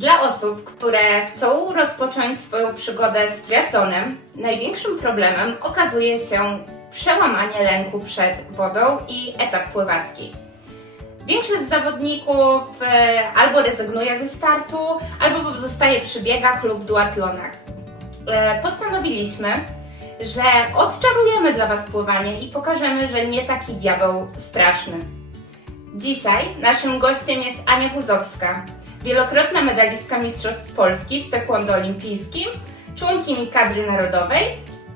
Dla osób, które chcą rozpocząć swoją przygodę z triatlonem, największym problemem okazuje się przełamanie lęku przed wodą i etap pływacki. Większość zawodników e, albo rezygnuje ze startu, albo pozostaje przy biegach lub duatlonach. E, Postanowiliśmy, że odczarujemy dla Was pływanie i pokażemy, że nie taki diabeł straszny. Dzisiaj naszym gościem jest Ania Guzowska, wielokrotna medalistka Mistrzostw Polski w taekwondo olimpijskim, członkini kadry narodowej,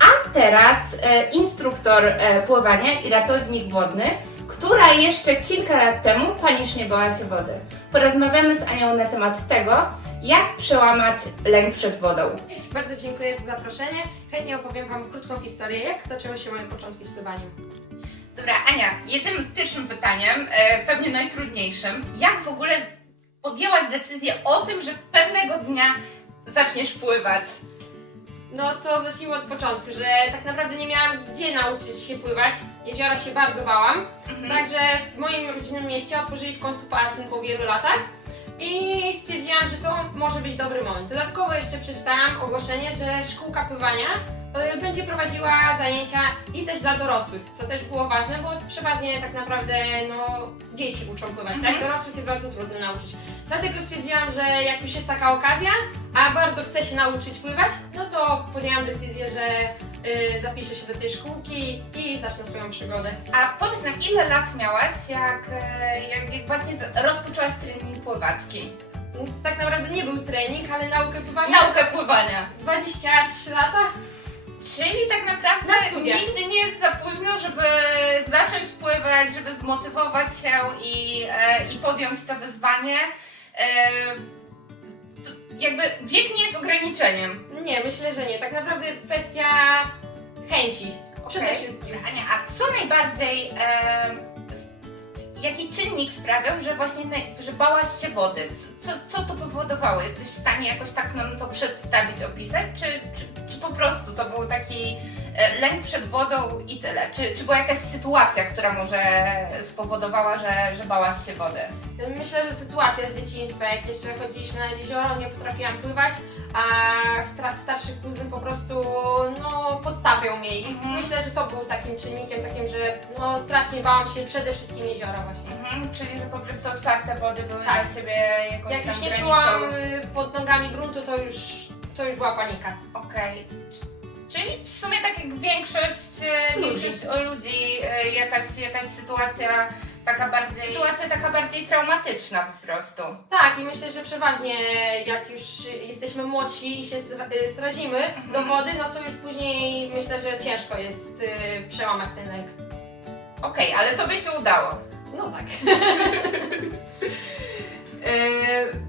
a teraz e, instruktor e, pływania i ratownik wodny, która jeszcze kilka lat temu panicznie bała się wody. Porozmawiamy z Anią na temat tego, jak przełamać lęk przed wodą. Cześć, bardzo dziękuję za zaproszenie. Chętnie opowiem Wam krótką historię, jak zaczęły się moje początki z pływaniem. Dobra, Ania, jedziemy z pierwszym pytaniem, e, pewnie najtrudniejszym. Jak w ogóle podjęłaś decyzję o tym, że pewnego dnia zaczniesz pływać? No to zacznijmy od początku, że tak naprawdę nie miałam gdzie nauczyć się pływać. Jeziora się bardzo bałam. Także w moim rodzinnym mieście otworzyli w końcu basen po wielu latach. I stwierdziłam, że to może być dobry moment. Dodatkowo jeszcze przeczytałam ogłoszenie, że szkółka pływania będzie prowadziła zajęcia i też dla dorosłych, co też było ważne, bo przeważnie tak naprawdę no, dzieci uczą pływać, Mhm. tak? Dorosłych jest bardzo trudno nauczyć. Dlatego stwierdziłam, że jak już jest taka okazja, a bardzo chcę się nauczyć pływać, no to podjęłam decyzję, że y, zapiszę się do tej szkółki i zacznę swoją przygodę. A powiedz nam, ile lat miałaś, jak, e, jak, jak właśnie rozpoczęłaś trening pływacki? Tak naprawdę nie był trening, ale naukę pływania. Naukę pływania. 23 lata. Czyli tak naprawdę Na nigdy nie jest za późno, żeby zacząć pływać, żeby zmotywować się i, e, i podjąć to wyzwanie. E, to jakby wiek nie jest ograniczeniem. Nie, myślę, że nie. Tak naprawdę jest kwestia chęci. Przede Okej. wszystkim. Ania, a co najbardziej, e, z- jaki czynnik sprawiał, że właśnie naj, że bałaś się wody? Co, co, co to powodowało? Jesteś w stanie jakoś tak nam to przedstawić, opisać? Czy, czy po prostu to był taki e, lęk przed wodą i tyle? Czy, czy była jakaś sytuacja, która może spowodowała, że, że bałaś się wody? Myślę, że sytuacja z dzieciństwa, jak jeszcze chodziliśmy na jezioro, nie potrafiłam pływać, a stra- starszy kuzyn po prostu no, podtapiał mnie i Mhm. myślę, że to był takim czynnikiem, takim, że no, strasznie bałam się przede wszystkim jeziora właśnie. Mhm, czyli, że po prostu otwarte wody były Tak. dla Ciebie jakąś Jak już nie granicą. czułam y, pod nogami gruntu, to już, to już była panika. Okej. Czyli w sumie tak jak większość e, Ludzi. większość o ludzi, e, jakaś, jakaś sytuacja taka bardziej. Sytuacja taka bardziej traumatyczna po prostu. Tak, i myślę, że przeważnie jak już jesteśmy młodsi i się zra- y, zrazimy do wody, no to już później myślę, że ciężko jest y, przełamać ten lęk. Okej, ale to by się udało. No tak. E,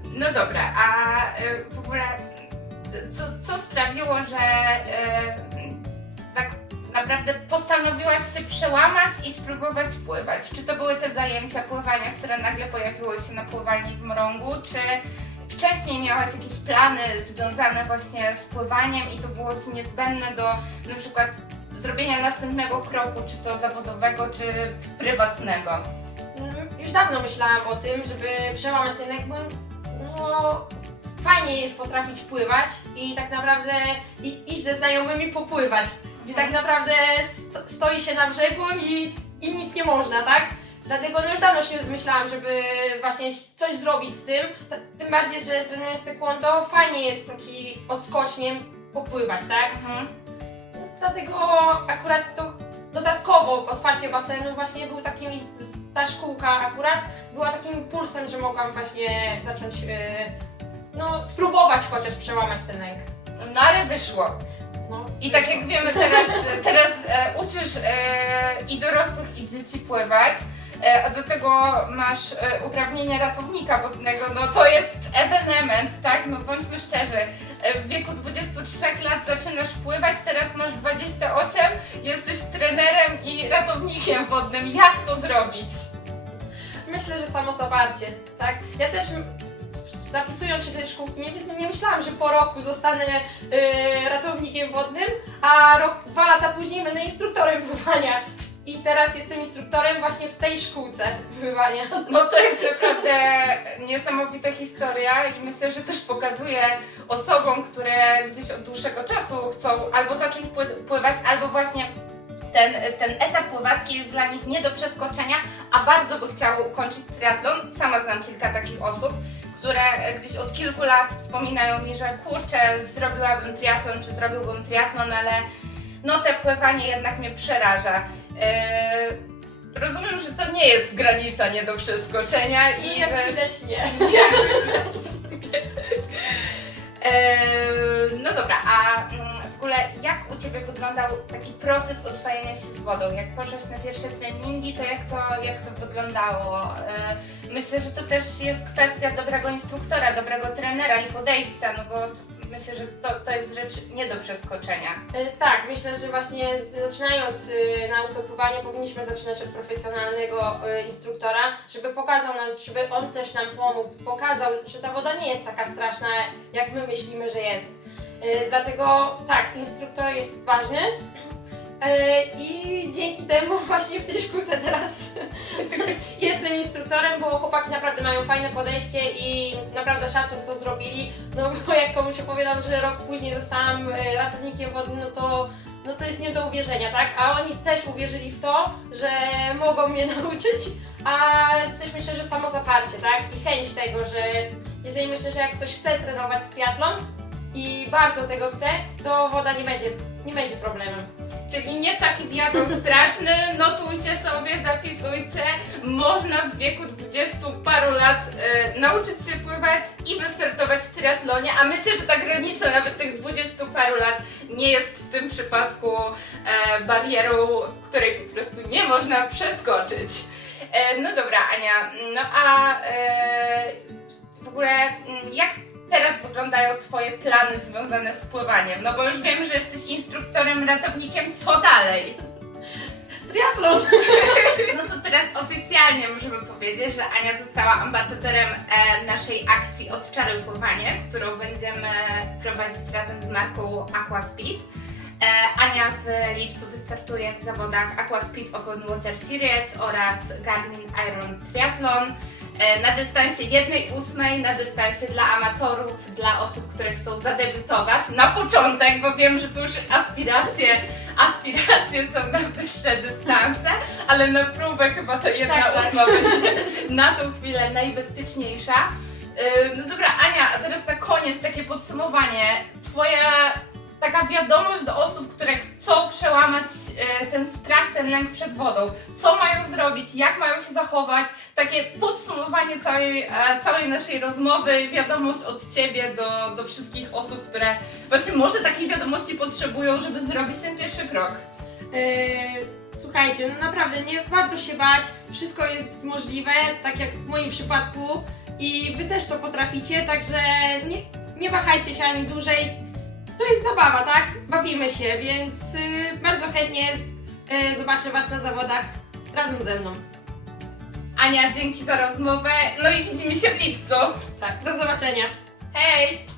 no dobra, a e, w ogóle co, co sprawiło, że e, tak naprawdę postanowiłaś się przełamać i spróbować pływać? Czy to były te zajęcia pływania, które nagle pojawiły się na pływalni w Mrągu, czy wcześniej miałaś jakieś plany związane właśnie z pływaniem i to było Ci niezbędne do na przykład zrobienia następnego kroku, czy to zawodowego, czy prywatnego? Mm, Już dawno myślałam o tym, żeby przełamać ten bo no, fajnie jest potrafić pływać i tak naprawdę i, iść ze znajomymi popływać, gdzie tak naprawdę sto, stoi się na brzegu i, i nic nie można, tak? Dlatego no już dawno się myślałam, żeby właśnie coś zrobić z tym, tym bardziej, że trenując taekwondo fajnie jest taki odskoczniem popływać, tak? Mhm. Dlatego akurat to dodatkowo otwarcie basenu właśnie był takim, ta szkółka akurat była takim impulsem, że mogłam właśnie zacząć, yy, no spróbować chociaż przełamać ten lęk. No ale wyszło. No, I tak jak wiemy, teraz, teraz e, uczysz e, i dorosłych, i dzieci pływać, e, a do tego masz e, uprawnienia ratownika wodnego, no to jest ewenement, tak? No bądźmy szczerzy. E, w wieku 23 lat zaczynasz pływać, teraz masz 28, jesteś trenerem i ratownikiem wodnym. Jak to zrobić? Myślę, że samo zaparcie, tak? Ja też zapisując się do tej szkółki nie, nie myślałam, że po roku zostanę yy, ratownikiem wodnym, a rok, dwa lata później będę instruktorem pływania. i teraz jestem instruktorem właśnie w tej szkółce pływania. No to jest naprawdę niesamowita historia i myślę, że też pokazuje osobom, które gdzieś od dłuższego czasu chcą albo zacząć pły- pływać, albo właśnie ten, ten etap pływacki jest dla nich nie do przeskoczenia, a bardzo by chciały ukończyć triatlon. Sama znam kilka takich osób, które gdzieś od kilku lat wspominają mi, że kurczę, zrobiłabym triatlon, czy zrobiłbym triatlon, ale no te pływanie jednak mnie przeraża. Yy, Rozumiem, że to nie jest granica nie do przeskoczenia i jak że... widać nie. Eee, no dobra, a mm, w ogóle jak u Ciebie wyglądał taki proces oswajania się z wodą? Jak poszłaś na pierwsze treningi, to jak to, jak to wyglądało? Eee, myślę, że to też jest kwestia dobrego instruktora, dobrego trenera i podejścia, no bo myślę, że to, to jest rzecz nie do przeskoczenia. E, Tak, myślę, że właśnie zaczynając y, naukę pływania powinniśmy zaczynać od profesjonalnego instruktora, żeby pokazał nam, żeby on też nam pomógł, pokazał, że ta woda nie jest taka straszna, jak my myślimy, że jest. Y, Dlatego tak, instruktor jest ważny. y, I dzięki temu właśnie w tej szkółce teraz jestem instruktorem, bo chłopaki naprawdę mają fajne podejście i naprawdę szacun co zrobili. No bo jak komuś opowiadam, że rok później zostałam e, ratownikiem wodnym, no to, no to jest nie do uwierzenia, tak? A oni też uwierzyli w to, że mogą mnie nauczyć, a też myślę, że samo zaparcie, tak? I chęć tego, że jeżeli myślę, że jak ktoś chce trenować triatlon i bardzo tego chce, to woda nie będzie, nie będzie problemem. Czyli nie taki diabeł straszny, notujcie sobie, zapisujcie. Można w wieku 20 paru lat e, nauczyć się pływać i wystartować w triatlonie, a myślę, że ta granica nawet tych 20 paru lat nie jest w tym przypadku e, barierą, której po prostu nie można przeskoczyć. E, no dobra, Ania, no a e, w ogóle mm, jak teraz wyglądają Twoje plany związane z pływaniem? No bo już wiem, że jesteś instruktorem, ratownikiem, co dalej? Triatlon! No to teraz oficjalnie możemy powiedzieć, że Ania została ambasadorem e, naszej akcji Odczaruj Pływanie, którą będziemy prowadzić razem z marką Aquaspeed. E, Ania w lipcu wystartuje w zawodach Aquaspeed Open Water Series oraz Garmin Iron Triathlon. E, na dystansie 1,8, na dystansie dla amatorów, dla osób, które chcą zadebiutować. Na początek, bo wiem, że tu już aspiracje, aspiracje są na wyższe dystanse, ale na próbę chyba to jedna Tak, tak. ósma będzie na tą chwilę najbezpieczniejsza. Yy, No dobra, Ania, a teraz na koniec takie podsumowanie. Twoja taka wiadomość do osób, które chcą przełamać e, ten strach, ten lęk przed wodą. Co mają zrobić, jak mają się zachować? Takie podsumowanie całej, e, całej naszej rozmowy, wiadomość od Ciebie do, do wszystkich osób, które właśnie może takiej wiadomości potrzebują, żeby zrobić ten pierwszy krok. Yy, Słuchajcie, no naprawdę nie warto się bać, wszystko jest możliwe, tak jak w moim przypadku i wy też to potraficie, także nie, nie wahajcie się ani dłużej. To jest zabawa, tak? Bawimy się, więc yy, bardzo chętnie yy, zobaczę Was na zawodach razem ze mną. Ania, dzięki za rozmowę. No i widzimy się w lipcu. Tak, do zobaczenia. Hej!